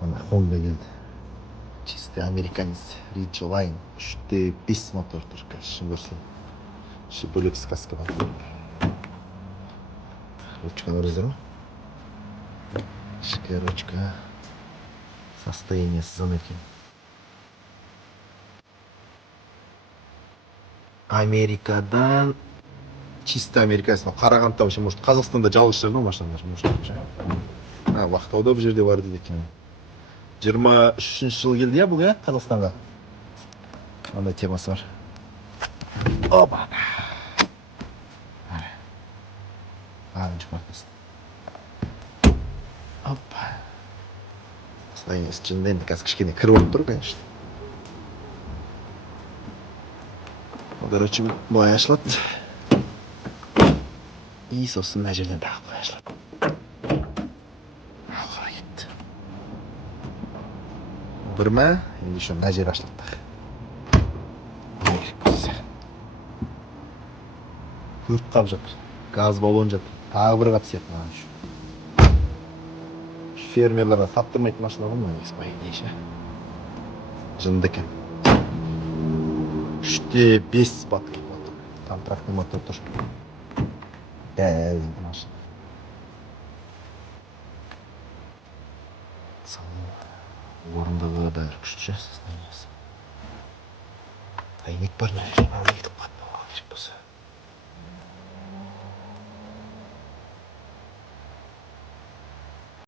Ана Honda geldi. Чистый американец. Ridgeline. 3.5 мотор тұр. Шын көрсем. Ще бөлек сказка бар. Ручканы көрдіңіздер ме? Ішкі ручка. Состояниесі зым екен. Америкадан чисто американец. Қарағандыда вообще, может, Қазақстанда жалғыз шығар машиналар, может, Ақтауда бұл жерде бар дейді екен. 23-ші жыл келді я бұл, Қазақстанға. Андай темасы бар. Опа! Ағыншы мартасы. Опа! Состояниесі жынды енді қазір кішкене кіріп болып тұр, конечно. Короче, былай ашылады. И сосын мына жерден тағы былай ашылады. Алға кетті. Бір ма? Енді еще мына жер ашылады. Көріп қап жатыр. Газ баллон жатыр. Тағы бір қап сияқты маған еще. Фермерлерға таптырмайтын машина ғой мына негізі, по идее ше. Жынды екен. 3.5 батарея мотор. Контрактный мотор тұр. Дәл машина. Орындығы да күшті состояниесі. Тайник бар, наверное, кетіп қалды.